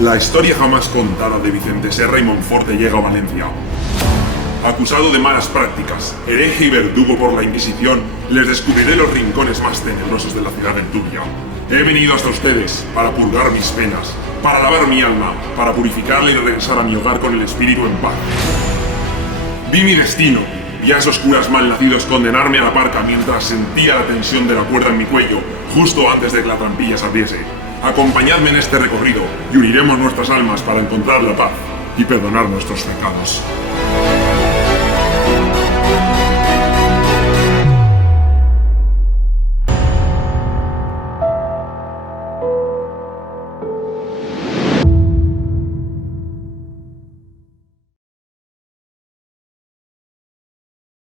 La historia jamás contada de Vicente Serra y Monforte llega a Valencia. Acusado de malas prácticas, hereje y verdugo por la Inquisición, les descubriré los rincones más tenebrosos de la ciudad de Tubia. He venido hasta ustedes para purgar mis penas, para lavar mi alma, para purificarla y regresar a mi hogar con el espíritu en paz. Vi mi destino, y a esos curas malnacidos condenarme a la parca mientras sentía la tensión de la cuerda en mi cuello, justo antes de que la trampilla se abriese. Acompañadme en este recorrido y uniremos nuestras almas para encontrar la paz y perdonar nuestros pecados.